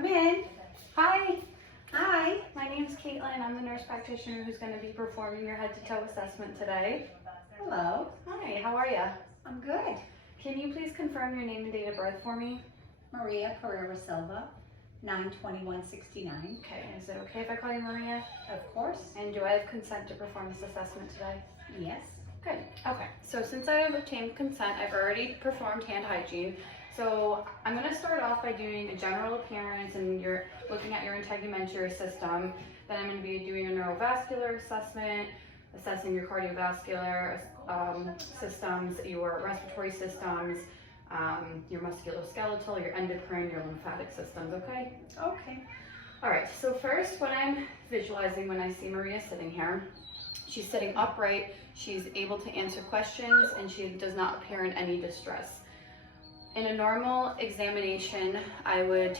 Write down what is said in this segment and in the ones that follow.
Come in. Hi, Hi. my name's Caitlin. I'm the nurse practitioner who's going to be performing your head to toe assessment today. Hello. Hi, how are you? I'm good. Can you please confirm your name and date of birth for me? Maria Carrera Silva, 9/21/69. Okay, is it okay if I call you Maria? Of course. And do I have consent to perform this assessment today? Yes. Good. Okay, so since I have obtained consent, I've already performed hand hygiene. So I'm going to start off by doing a general appearance and you're looking at your integumentary system. Then I'm going to be doing a neurovascular assessment, assessing your cardiovascular systems, your respiratory systems, your musculoskeletal, your endocrine, your lymphatic systems, okay? Okay. All right, so first what I'm visualizing when I see Maria sitting here, she's sitting upright, she's able to answer questions, and she does not appear in any distress. In a normal examination, I would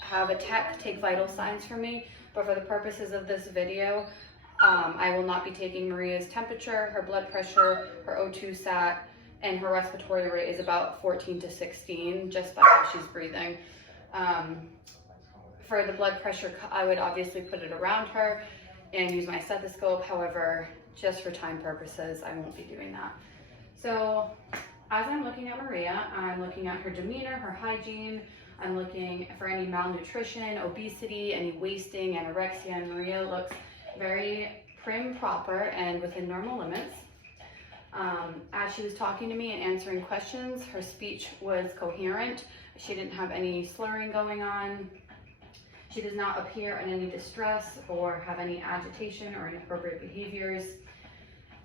have a tech take vital signs from me, but for the purposes of this video, I will not be taking Maria's temperature, her blood pressure, her O2 sat, and her respiratory rate is about 14 to 16, just by how she's breathing. For the blood pressure, I would obviously put it around her and use my stethoscope. However, just for time purposes, I won't be doing that. So as I'm looking at Maria, I'm looking at her demeanor, her hygiene. I'm looking for any malnutrition, obesity, any wasting, anorexia, and Maria looks very prim, proper, and within normal limits. As she was talking to me and answering questions, her speech was coherent. She didn't have any slurring going on. She does not appear in any distress or have any agitation or inappropriate behaviors.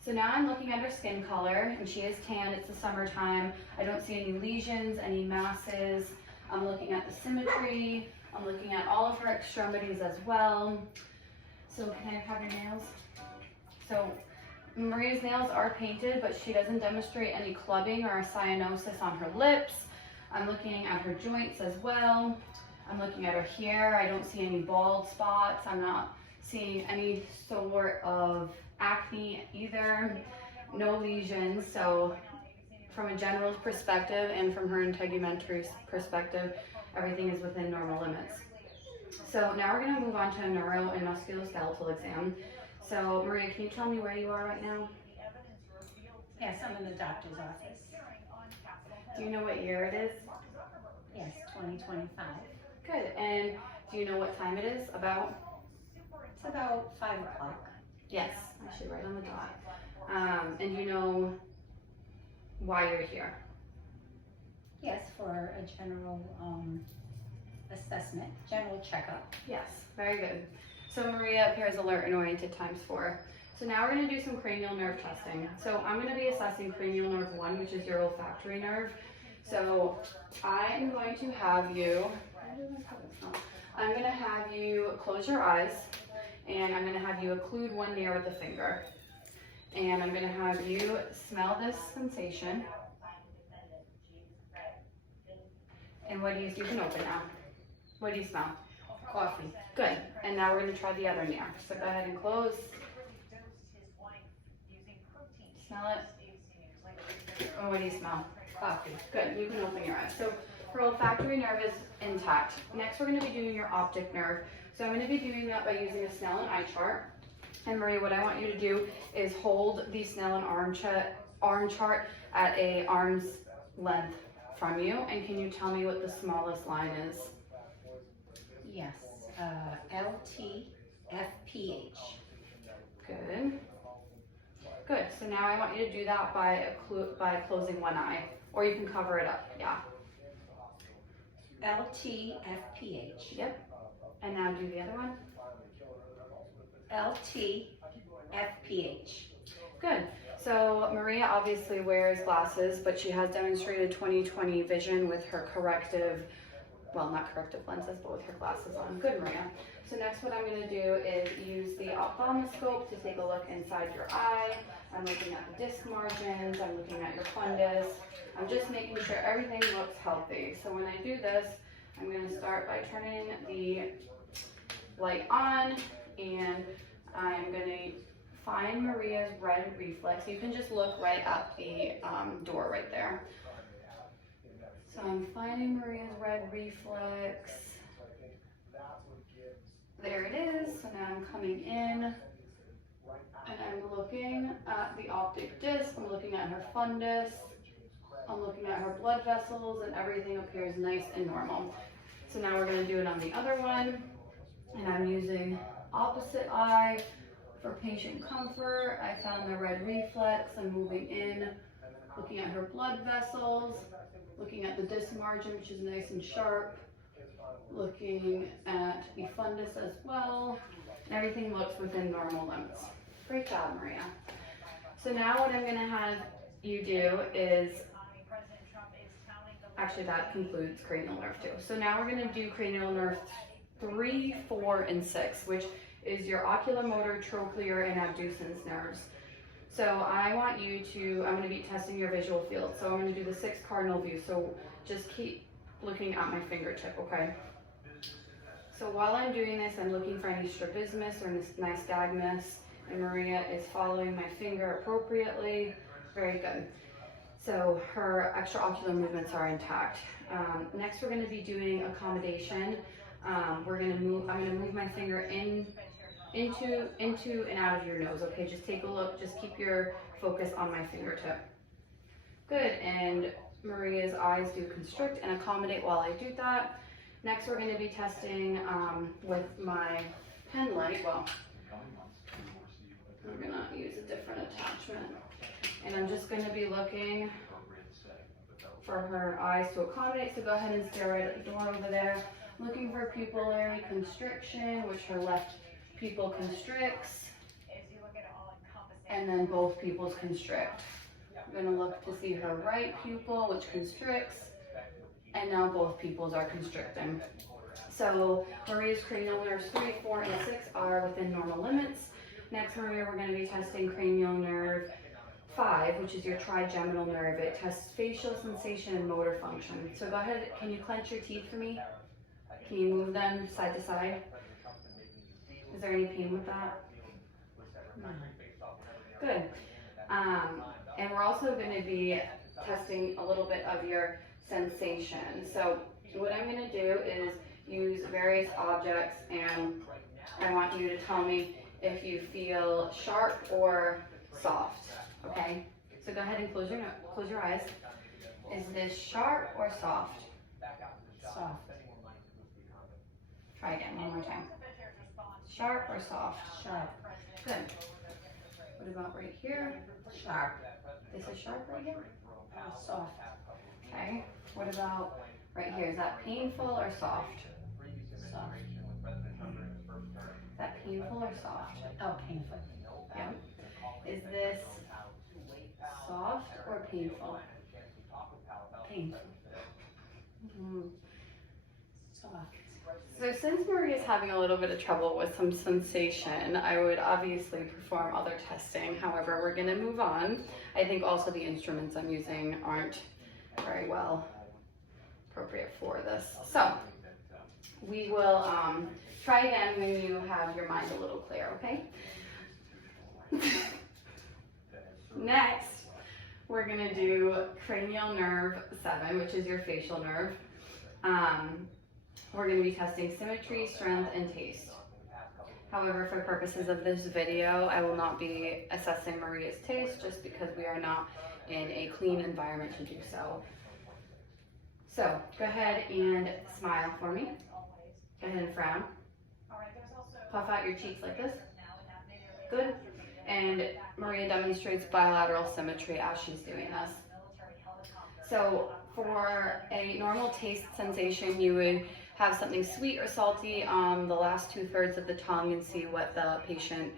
So now I'm looking at her skin color, and she is tan, it's the summertime. I don't see any lesions, any masses. I'm looking at the symmetry. I'm looking at all of her extremities as well. So can I have your nails? So Maria's nails are painted, but she doesn't demonstrate any clubbing or cyanosis on her lips. I'm looking at her joints as well. I'm looking at her hair. I don't see any bald spots. I'm not seeing any sort of acne either. No lesions. So from a general perspective and from her integumentary perspective, everything is within normal limits. So now we're going to move on to a neuro and musculoskeletal exam. So Maria, can you tell me where you are right now? Yes, I'm in the doctor's office. Do you know what year it is? Yes, 2025. Good. And do you know what time it is? About? It's about 5 o'clock. Yes, actually right on the dot. And you know why you're here? Yes, for a general assessment, general checkup. Yes, very good. So Maria appears alert and oriented ×4. So now we're going to do some cranial nerve testing. So I'm going to be assessing cranial nerve 1, which is your olfactory nerve. So I am going to have you, close your eyes, and I'm going to have you occlude one ear with a finger. And I'm going to have you smell this sensation. And what do you can open now. What do you smell? Coffee. Good. And now we're going to try the other ear. So go ahead and close. Smell it. Oh, what do you smell? Coffee. Good. You can open your eyes. So her olfactory nerve is intact. Next, we're going to be doing your optic nerve. So I'm going to be doing that by using a Snellen eye chart. And Maria, what I want you to do is hold the Snellen arm chart at an arm's length from you. And can you tell me what the smallest line is? Yes, LT FPH. Good. Good. So now I want you to do that by closing one eye, or you can cover it up. Yeah. LT FPH. Yep. And now do the other one. LT FPH. Good. So Maria obviously wears glasses, but she has demonstrated 20/20 vision with her corrective, well, not corrective lenses, but with her glasses on. Good, Maria. So next what I'm going to do is use the ophthalmoscope to take a look inside your eye. I'm looking at the disc margins. I'm looking at your fundus. I'm just making sure everything looks healthy. So when I do this, I'm going to start by turning the light on, and I'm going to find Maria's red reflex. You can just look right at the door right there. So I'm finding Maria's red reflex. There it is. So now I'm coming in and I'm looking at the optic disc. I'm looking at her fundus. I'm looking at her blood vessels, and everything appears nice and normal. So now we're going to do it on the other one, and I'm using opposite eye for patient comfort. I found the red reflex. I'm moving in, looking at her blood vessels, looking at the disc margin, which is nice and sharp, looking at the fundus as well, and everything looks within normal limits. Great job, Maria. So now what I'm going to have you do is, actually that concludes cranial nerve 2. So now we're going to do cranial nerve 3, 4, and 6, which is your oculomotor, trochlear, and abducens nerves. So I want you to, I'm going to be testing your visual field. So I'm going to do the 6 cardinal view. So just keep looking at my fingertip, okay? So while I'm doing this, I'm looking for any strabismus or nystagmus, and Maria is following my finger appropriately. Very good. So her extraocular movements are intact. Next, we're going to be doing accommodation. I'm going to move my finger into and out of your nose. Okay, just take a look. Just keep your focus on my fingertip. Good. And Maria's eyes do constrict and accommodate while I do that. Next, we're going to be testing with my pen light. Well, I'm going to use a different attachment. And I'm just going to be looking for her eyes to accommodate. So go ahead and stare right at the door over there. Looking for pupillary constriction, which her left pupil constricts. And then both pupils constrict. I'm going to look to see her right pupil, which constricts. And now both pupils are constricting. So Maria's cranial nerves 3, 4, and 6 are within normal limits. Next, Maria, we're going to be testing cranial nerve 5, which is your trigeminal nerve. It tests facial sensation and motor function. So go ahead, can you clench your teeth for me? Can you move them side to side? Is there any pain with that? No. Good. And we're also going to be testing a little bit of your sensation. So what I'm going to do is use various objects, and I want you to tell me if you feel sharp or soft. Okay? So go ahead and close your eyes. Is this sharp or soft? Soft. Try again, one more time. Sharp or soft? Sharp. Good. What about right here? Sharp. This is sharp right here? Soft. Okay. What about right here? Is that painful or soft? Soft. Is that painful or soft? Oh, painful. Yeah. Is this soft or painful? Painful. Mm-hmm. Soft. So since Maria's having a little bit of trouble with some sensation, I would obviously perform other testing. However, we're going to move on. I think also the instruments I'm using aren't very well appropriate for this. So we will try again when you have your mind a little clear, okay? Next, we're going to do cranial nerve 7, which is your facial nerve. We're going to be testing symmetry, strength, and taste. However, for purposes of this video, I will not be assessing Maria's taste just because we are not in a clean environment to do so. So go ahead and smile for me. Go ahead and frown. Puff out your cheeks like this. Good. And Maria demonstrates bilateral symmetry as she's doing this. So for a normal taste sensation, you would have something sweet or salty on the last 2/3 of the tongue and see what the patient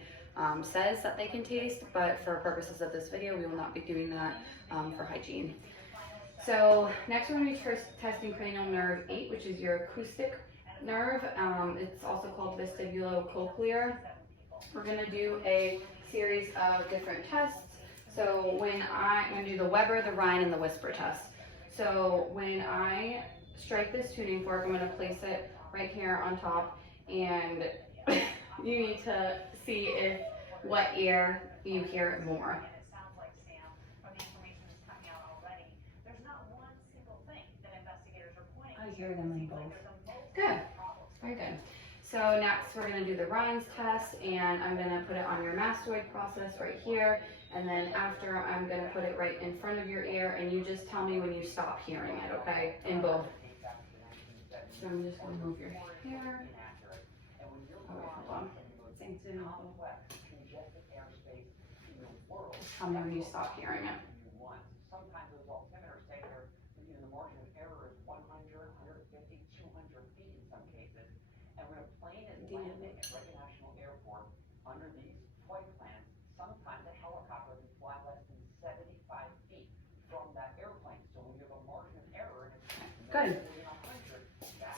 says that they can taste. But for purposes of this video, we will not be doing that for hygiene. So next we're going to be testing cranial nerve 8, which is your acoustic nerve. It's also called vestibulocochlear. We're going to do a series of different tests. So when I'm going to do the Weber, the Rhine, and the whisper test. So when I strike this tuning fork, I'm going to place it right here on top, and you need to see if what ear you hear it more. I hear them in both. Good. Very good. So next we're going to do the Ryan's test, and I'm going to put it on your mastoid process right here, and then after I'm going to put it right in front of your ear, and you just tell me when you stop hearing it, okay? In both. So I'm just going to move your hair. Oh wait, hold on. Just tell me when you stop hearing it. Sometimes those altimeters say the margin of error is 100, 150, 200 feet in some cases. And when a plane is landing at Reagan National Airport under these flight plans, sometimes a helicopter can fly less than 75 feet from that airplane. So when you have a margin of error and it's good.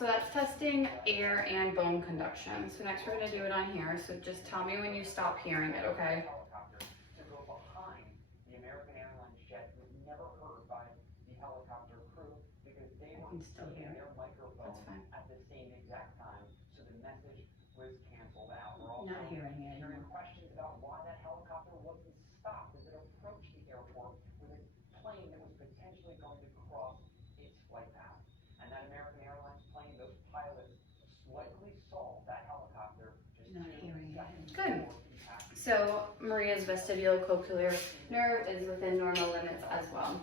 So that's testing air and bone conduction. So next we're going to do it on here. So just tell me when you stop hearing it, okay? To go behind the American Airlines jet was never heard by the helicopter crew because they were still hearing their microphone at the same exact time. So the message was canceled out. We're also Not hearing it hearing anymore. questions about why that helicopter wasn't stopped as it approached the airport with a plane that was potentially going to cross its flight path. And that American Airlines plane, those pilots slightly saw that helicopter just Not 2 hearing it. seconds Good. before impact. So Maria's vestibulocochlear nerve is within normal limits as well.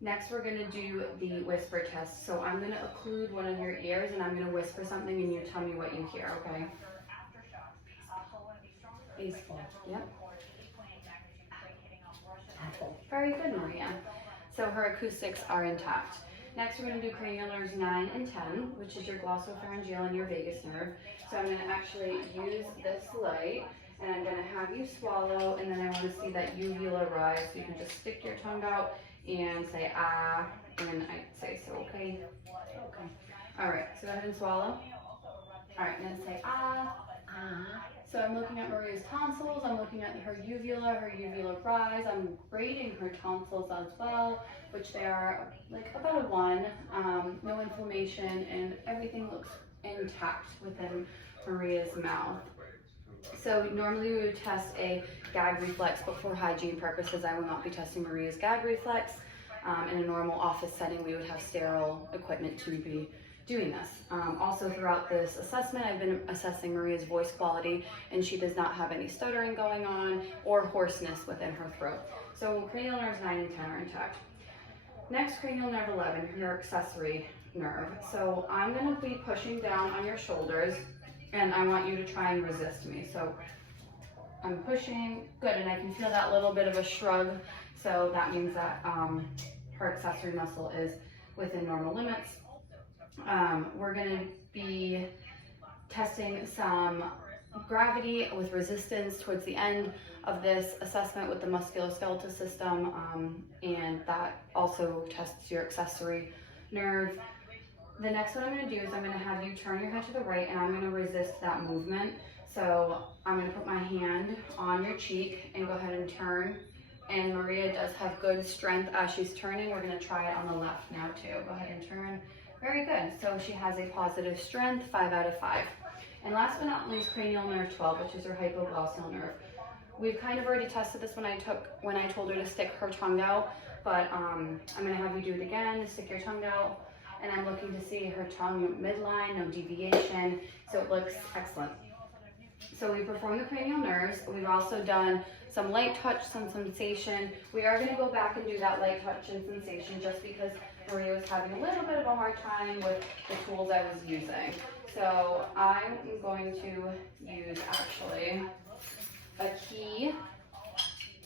Next we're going to do the whisper test. So I'm going to occlude one of your ears and I'm going to whisper something and you tell me what you hear, okay? Baseball. Yep. Apple. Very good, Maria. So her acoustics are intact. Next, we're going to do cranial nerves 9 and 10, which is your glossopharyngeal and your vagus nerve. So I'm going to actually use this light, and I'm going to have you swallow, and then I want to see that uvula rise. So you can just stick your tongue out and say ah, and I say so, okay? Okay. All right, so go ahead and swallow. All right, and then say ah. So I'm looking at Maria's tonsils, I'm looking at her uvula rise, I'm grading her tonsils as well, which they are like about a 1, no inflammation, and everything looks intact within Maria's mouth. So normally we would test a gag reflex, but for hygiene purposes I will not be testing Maria's gag reflex. In a normal office setting we would have sterile equipment to be doing this. Also throughout this assessment, I've been assessing Maria's voice quality, and she does not have any stuttering going on or hoarseness within her throat. So cranial nerves 9 and 10 are intact. Next, cranial nerve 11, your accessory nerve. So I'm going to be pushing down on your shoulders, and I want you to try and resist me. So I'm pushing, good, and I can feel that little bit of a shrug. So that means that her accessory muscle is within normal limits. We're going to be testing some gravity with resistance towards the end of this assessment with the musculoskeletal system, and that also tests your accessory nerve. The next one I'm going to do is I'm going to have you turn your head to the right, and I'm going to resist that movement. So I'm going to put my hand on your cheek and go ahead and turn. And Maria does have good strength as she's turning. We're going to try it on the left now too. Go ahead and turn. Very good. So she has a positive strength, 5 out of 5. And last but not least, cranial nerve 12, which is her hypoglossal nerve. We've kind of already tested this when I told her to stick her tongue out, but I'm going to have you do it again. Stick your tongue out, and I'm looking to see her tongue midline, no deviation. So it looks excellent. So we performed the cranial nerves. We've also done some light touch, some sensation. We are going to go back and do that light touch and sensation just because Maria was having a little bit of a hard time with the tools I was using. So I'm going to use actually a key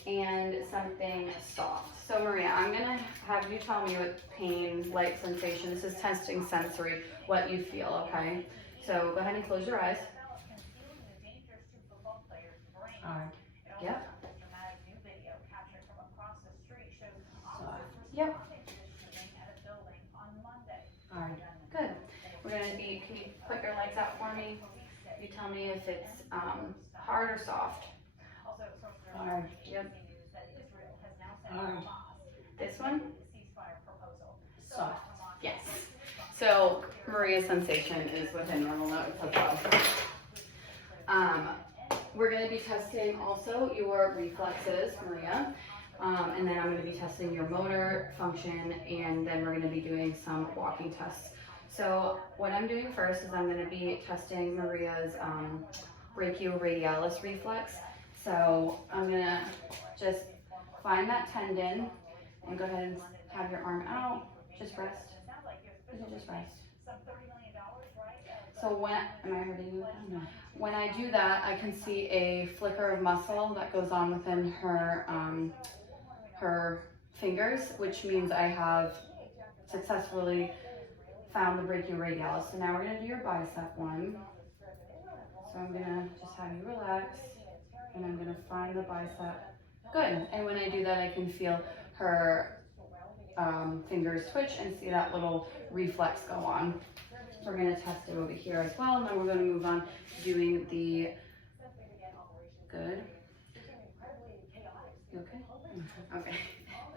and something soft. So Maria, I'm going to have you tell me with pain, light sensation, this is testing sensory, what you feel, okay? So go ahead and close your eyes. Hard. Yep. Soft. Yep. Hard. Good. We're going to be, can you put your legs out for me? You tell me if it's hard or soft. Hard. Yep. Hard. This one? Soft. Yes. So Maria's sensation is within normal limits as well. We're going to be testing also your reflexes, Maria, and then I'm going to be testing your motor function, and then we're going to be doing some walking tests. So what I'm doing first is I'm going to be testing Maria's brachioradialis reflex. So I'm going to just find that tendon and go ahead and have your arm out. Just rest. You can just rest. So when, am I hurting you? No. When I do that, I can see a flicker of muscle that goes on within her, her fingers, which means I have successfully found the brachioradialis. So now we're gonna do your bicep one. So I'm gonna just have you relax, and I'm gonna find the bicep. Good, and when I do that, I can feel her fingers twitch and see that little reflex go on. We're gonna test it over here as well, and then we're gonna move on to doing the, good. You okay? Okay.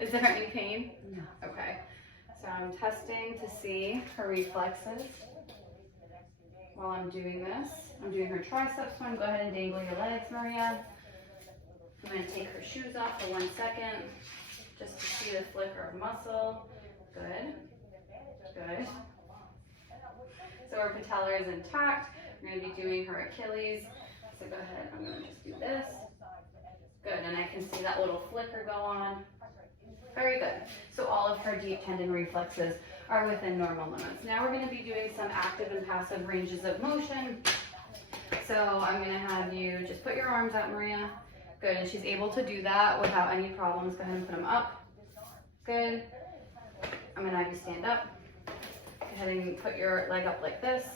Is there any pain? No. Okay. So I'm testing to see her reflexes. While I'm doing this, I'm doing her triceps one. Go ahead and dangle your legs, Maria. I'm gonna take her shoes off for 1 second, just to see the flicker of muscle. Good. Good. So her patella is intact. We're going to be doing her Achilles. So go ahead, I'm going to just do this. Good, and I can see that little flicker go on. Very good. So all of her deep tendon reflexes are within normal limits. Now we're going to be doing some active and passive ranges of motion. So I'm going to have you just put your arms out, Maria. Good, and she's able to do that without any problems. Go ahead and put them up. Good. I'm going to have you stand up. Go ahead and put your leg up like this,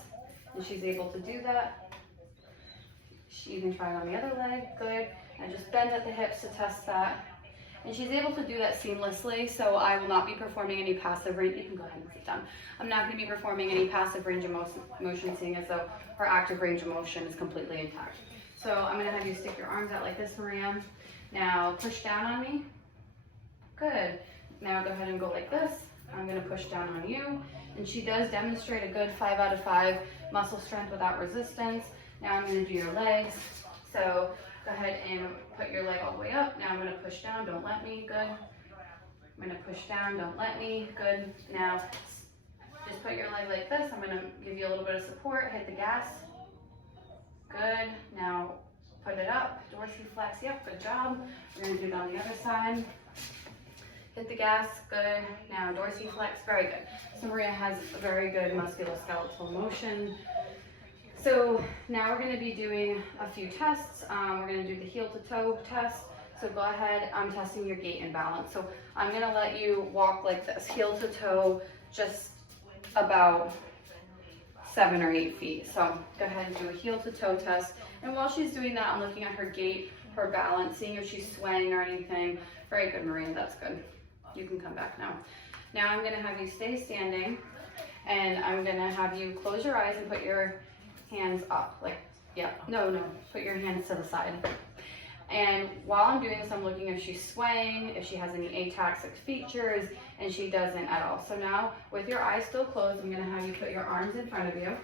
and she's able to do that. You can try it on the other leg, good. And just bend at the hips to test that. And she's able to do that seamlessly, so I will not be performing any passive range. You can go ahead and sit down. I'm not going to be performing any passive range of motion, seeing as though her active range of motion is completely intact. So I'm going to have you stick your arms out like this, Maria. Now push down on me. Good. Now go ahead and go like this. I'm going to push down on you. And she does demonstrate a good 5 out of 5 muscle strength without resistance. Now I'm going to do your legs. So go ahead and put your leg all the way up. Now I'm going to push down, don't let me, good. I'm going to push down, don't let me, good. Now just put your leg like this. I'm going to give you a little bit of support, hit the gas. Good. Now put it up, dorsiflex, yep, good job. We're going to do it on the other side. Hit the gas, good. Now dorsiflex, very good. So Maria has a very good musculoskeletal motion. So now we're going to be doing a few tests. We're going to do the heel to toe test. So go ahead, I'm testing your gait and balance. So I'm going to let you walk like this, heel to toe, just about 7 or 8 feet. So go ahead and do a heel to toe test. And while she's doing that, I'm looking at her gait, her balance, seeing if she's swaying or anything. Very good, Maria, that's good. You can come back now. Now I'm going to have you stay standing, and I'm going to have you close your eyes and put your hands up, like, yeah, no, put your hands to the side. And while I'm doing this, I'm looking if she's swaying, if she has any ataxic features, and she doesn't at all. So now, with your eyes still closed, I'm going to have you put your arms in front of you.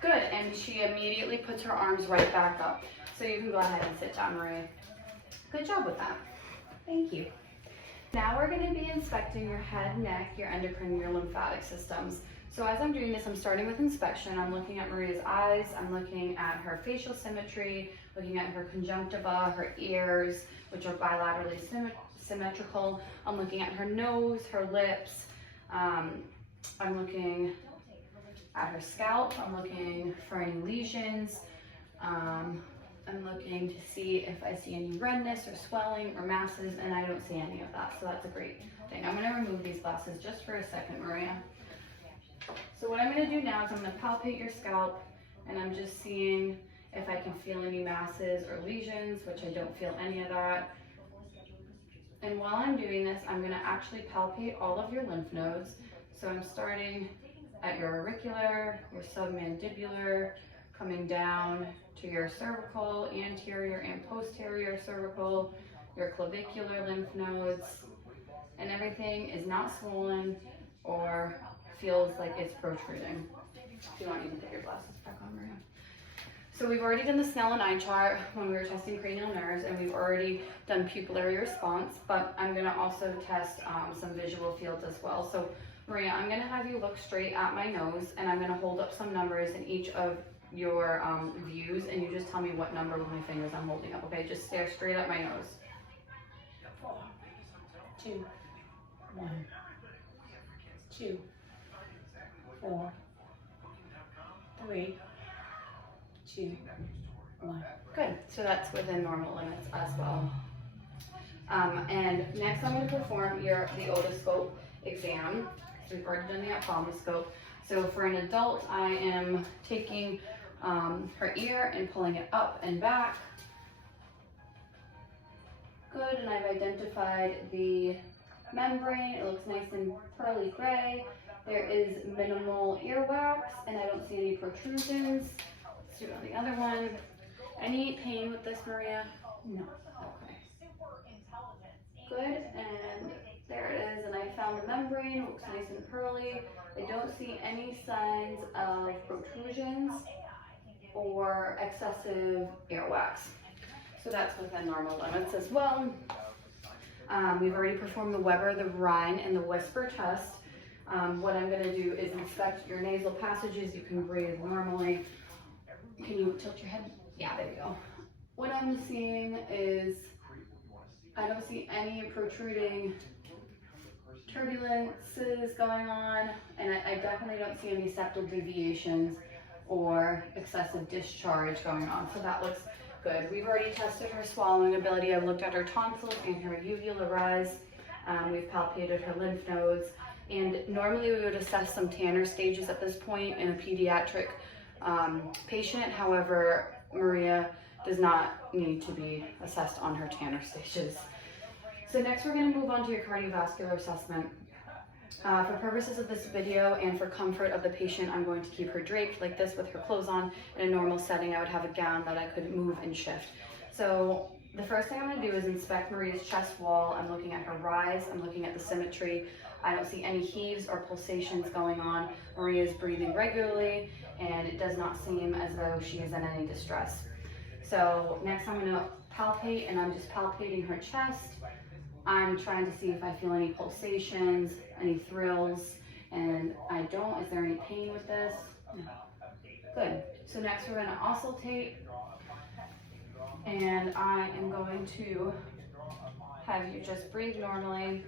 Good, and she immediately puts her arms right back up. So you can go ahead and sit down, Maria. Good job with that. Thank you. Now we're going to be inspecting your head, neck, your endocrine, your lymphatic systems. So as I'm doing this, I'm starting with inspection. I'm looking at Maria's eyes, I'm looking at her facial symmetry, looking at her conjunctiva, her ears, which are bilaterally symmetrical. I'm looking at her nose, her lips. I'm looking at her scalp. I'm looking for any lesions. I'm looking to see if I see any redness or swelling or masses, and I don't see any of that, so that's a great thing. I'm going to remove these glasses just for a second, Maria. So what I'm going to do now is I'm going to palpate your scalp, and I'm just seeing if I can feel any masses or lesions, which I don't feel any of that. And while I'm doing this, I'm going to actually palpate all of your lymph nodes. So I'm starting at your auricular, your submandibular, coming down to your cervical, anterior and posterior cervical, your clavicular lymph nodes, and everything is not swollen or feels like it's protruding. Do you want me to put your glasses back on, Maria? So we've already done the Snellen eye chart when we were testing cranial nerves, and we've already done pupillary response, but I'm gonna also test some visual fields as well. So Maria, I'm gonna have you look straight at my nose, and I'm gonna hold up some numbers in each of your views, and you just tell me what number with my fingers I'm holding up, okay? Just stare straight at my nose. 4, 2, 1, 2, 4, 3, 2, 1. Good, so that's within normal limits as well. And next I'm going to perform the otoscope exam. So we've already done the ophthalmoscope. So for an adult, I am taking her ear and pulling it up and back. Good, and I've identified the membrane. It looks nice and pearly gray. There is minimal earwax, and I don't see any protrusions. Let's do it on the other one. Any pain with this, Maria? No. Okay. Good, and there it is, and I found the membrane. It looks nice and pearly. I don't see any signs of protrusions or excessive earwax. So that's within normal limits as well. We've already performed the Weber, the Rhine, and the Whisper test. What I'm going to do is inspect your nasal passages. You can breathe normally. Can you tilt your head? Yeah, there you go. What I'm seeing is I don't see any protruding turbulences going on, and I definitely don't see any septal deviations or excessive discharge going on, so that looks good. We've already tested her swallowing ability. I've looked at her tonsils and her uvula rise. We've palpated her lymph nodes, and normally we would assess some Tanner stages at this point in a pediatric patient. However, Maria does not need to be assessed on her Tanner stages. So next we're going to move on to your cardiovascular assessment. For purposes of this video and for comfort of the patient, I'm going to keep her draped like this with her clothes on. In a normal setting, I would have a gown that I could move and shift. So the first thing I'm going to do is inspect Maria's chest wall. I'm looking at her rise. I'm looking at the symmetry. I don't see any heaves or pulsations going on. Maria is breathing regularly, and it does not seem as though she is in any distress. So next I'm going to palpate, and I'm just palpating her chest. I'm trying to see if I feel any pulsations, any thrills, and I don't. Is there any pain with this? No. Good. So next we're going to auscultate, and I am going to have you just breathe normally.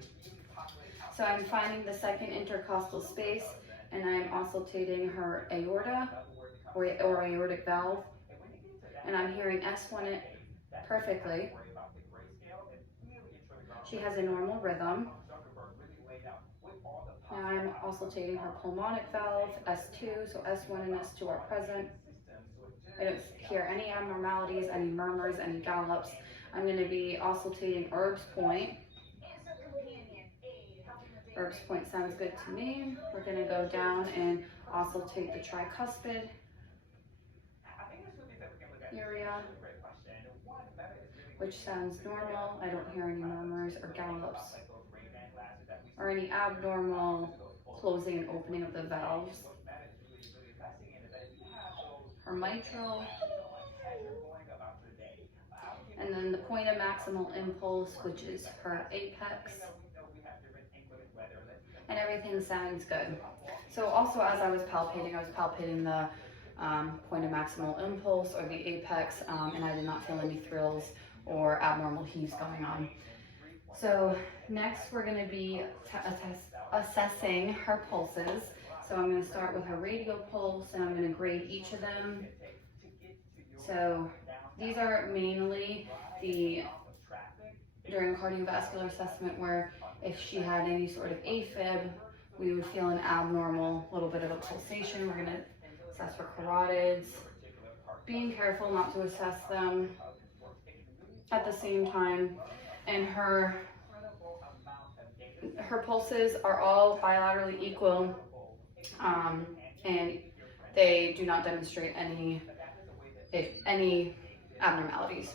So I'm finding the second intercostal space, and I'm auscultating her aorta or aortic valve, and I'm hearing S1 perfectly. She has a normal rhythm. Now I'm auscultating her pulmonic valve, S2, so S1 and S2 are present. I don't hear any abnormalities, any murmurs, any gallops. I'm going to be auscultating Erb's point. Erb's point sounds good to me. We're going to go down and auscultate the tricuspid area, which sounds normal. I don't hear any murmurs or gallops or any abnormal closing and opening of the valves. Her mitral, and then the point of maximal impulse, which is her apex, and everything sounds good. So also, as I was palpating the point of maximal impulse or the apex, and I did not feel any thrills or abnormal heaves going on. So next we're going to be assessing her pulses. So I'm going to start with her radial pulse, and I'm going to grade each of them. So these are mainly during cardiovascular assessment, where if she had any sort of AFib, we would feel an abnormal little bit of a pulsation. We're going to assess her carotids, being careful not to assess them at the same time. And her pulses are all bilaterally equal, and they do not demonstrate any abnormalities.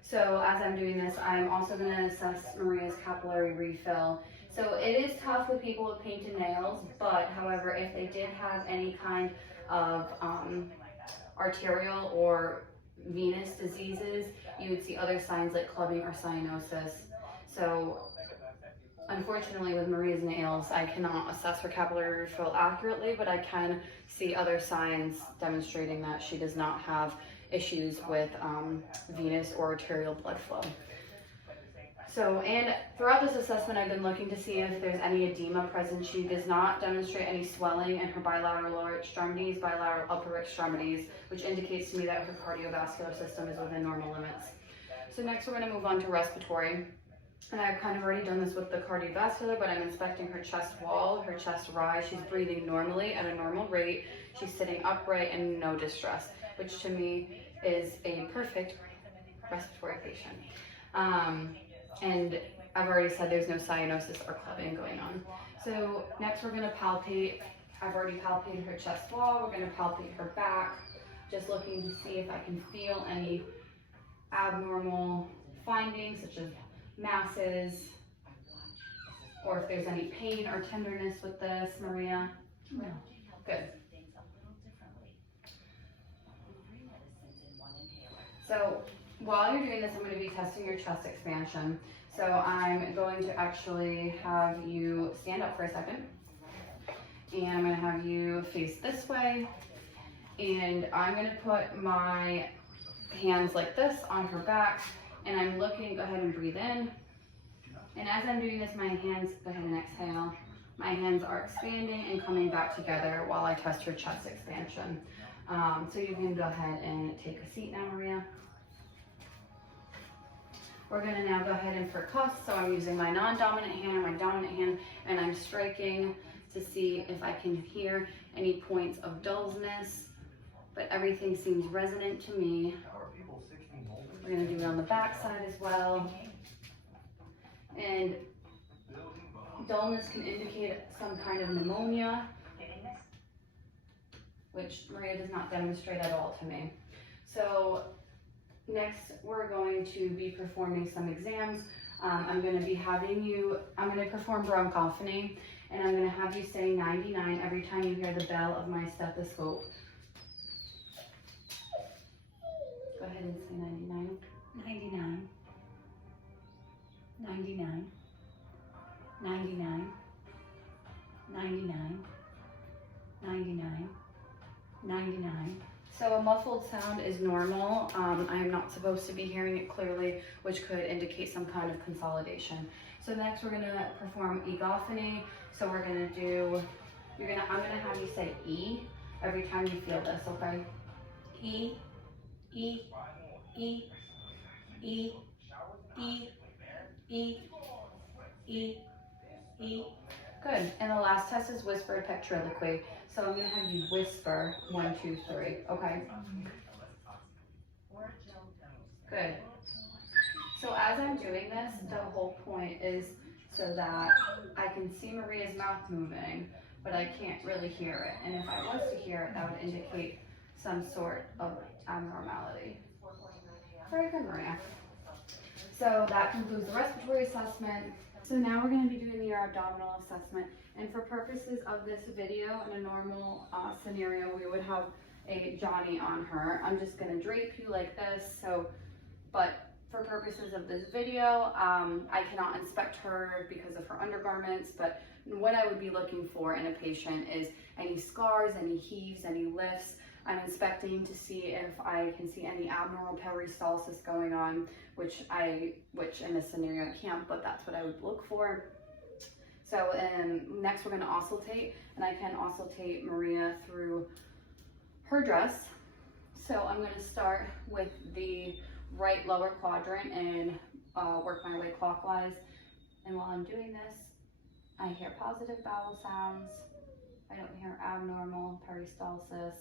So as I'm doing this, I'm also going to assess Maria's capillary refill. So it is tough with people with painted nails, but however, if they did have any kind of arterial or venous diseases, you would see other signs like clubbing or cyanosis. So unfortunately with Maria's nails, I cannot assess her capillary refill accurately, but I can see other signs demonstrating that she does not have issues with venous or arterial blood flow. So, and throughout this assessment, I've been looking to see if there's any edema present. She does not demonstrate any swelling in her bilateral lower extremities, bilateral upper extremities, which indicates to me that her cardiovascular system is within normal limits. So next we're going to move on to respiratory. And I've kind of already done this with the cardiovascular, but I'm inspecting her chest wall, her chest rise. She's breathing normally at a normal rate. She's sitting upright and no distress, which to me is a perfect respiratory patient. And I've already said there's no cyanosis or clubbing going on. So next we're going to palpate. I've already palpated her chest wall. We're going to palpate her back, just looking to see if I can feel any abnormal findings such as masses, or if there's any pain or tenderness with this, Maria. No. Good. So while you're doing this, I'm going to be testing your chest expansion. So I'm going to actually have you stand up for a second, and I'm going to have you face this way, and I'm going to put my hands like this on her back, and I'm looking. Go ahead and breathe in. And as I'm doing this, my hands, go ahead and exhale. My hands are expanding and coming back together while I test her chest expansion. So you can go ahead and take a seat now, Maria. We're going to now go ahead and percuss. So I'm using my non-dominant hand or my dominant hand, and I'm striking to see if I can hear any points of dullness, but everything seems resonant to me. We're going to do it on the back side as well. And dullness can indicate some kind of pneumonia, which Maria does not demonstrate at all to me. So next we're going to be performing some exams. I'm going to perform bronchophony, and I'm going to have you say 99 every time you hear the bell of my stethoscope. Go ahead and say 99. 99. 99. 99. 99. 99. 99. So a muffled sound is normal. I am not supposed to be hearing it clearly, which could indicate some kind of consolidation. So next we're going to perform egophony. So we're going to do, I'm going to have you say E every time you feel this, okay? E, E, E, E, E, E, E, E. Good. And the last test is whispered pectriloquy. So I'm going to have you whisper 1, 2, 3. Okay. Good. So as I'm doing this, the whole point is so that I can see Maria's mouth moving, but I can't really hear it. And if I was to hear it, that would indicate some sort of abnormality. Very good, Maria. So that concludes the respiratory assessment. So now we're going to be doing your abdominal assessment. And for purposes of this video, in a normal scenario, we would have a Johnny on her. I'm just going to drape you like this. But for purposes of this video, I cannot inspect her because of her undergarments. But what I would be looking for in a patient is any scars, any heaves, any lifts. I'm inspecting to see if I can see any abnormal peristalsis going on, which in this scenario I can't, but that's what I would look for. So next we're going to auscultate, and I can auscultate Maria through her dress. So I'm going to start with the right lower quadrant and work my way clockwise. And while I'm doing this, I hear positive bowel sounds. I don't hear abnormal peristalsis.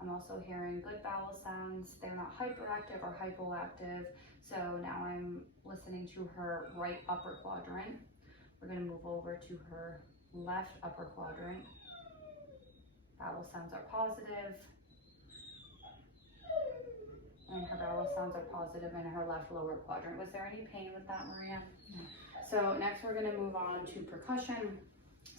I'm also hearing good bowel sounds. They're not hyperactive or hypoactive. So now I'm listening to her right upper quadrant. We're going to move over to her left upper quadrant. Bowel sounds are positive. And her bowel sounds are positive in her left lower quadrant. Was there any pain with that, Maria? No. So next we're going to move on to percussion.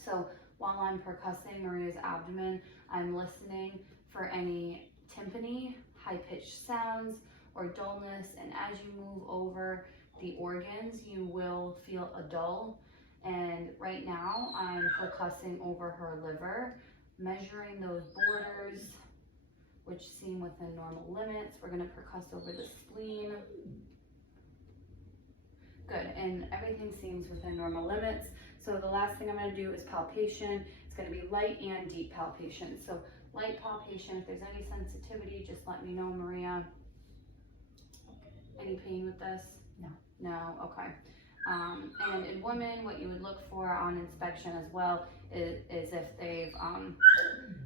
So While I'm percussing Maria's abdomen, I'm listening for any tympany, high-pitched sounds, or dullness, and as you move over the organs, you will feel a dull. And right now, I'm percussing over her liver, measuring those borders, which seem within normal limits. We're gonna percuss over the spleen. Good, and everything seems within normal limits. So the last thing I'm gonna do is palpation. It's gonna be light and deep palpation. So light palpation, if there's any sensitivity, just let me know, Maria. Any pain with this? No. No, okay. And in women, what you would look for on inspection as well is if they've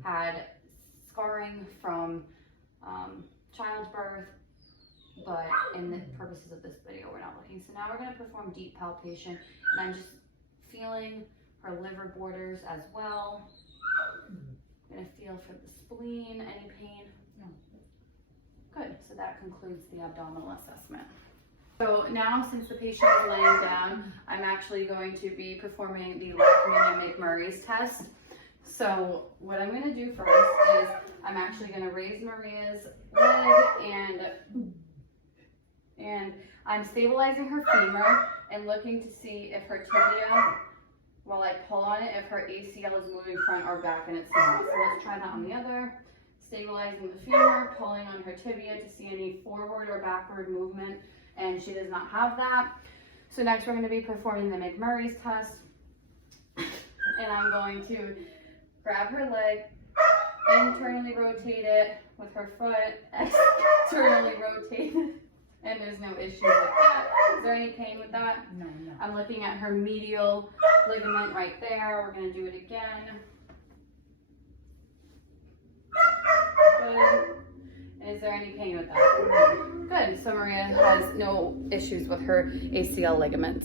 had scarring from childbirth, but in the purposes of this video, we're not looking. So now we're gonna perform deep palpation, and I'm just feeling her liver borders as well. I'm gonna feel for the spleen. Any pain? No. Good, so that concludes the abdominal assessment. So now, since the patient is laying down, I'm actually going to be performing the Lachman and McMurray's test. So what I'm gonna do first is I'm actually gonna raise Maria's leg and I'm stabilizing her femur and looking to see if her tibia, while I pull on it, if her ACL is moving front or back, and it's not. So let's try that on the other. Stabilizing the femur, pulling on her tibia to see any forward or backward movement, and she does not have that. So next we're going to be performing the McMurray's test, and I'm going to grab her leg, internally rotate it with her foot, externally rotate it, and there's no issue with that. Is there any pain with that? No, no. I'm looking at her medial ligament right there. We're going to do it again. Good. And is there any pain with that? Good. So Maria has no issues with her ACL ligaments.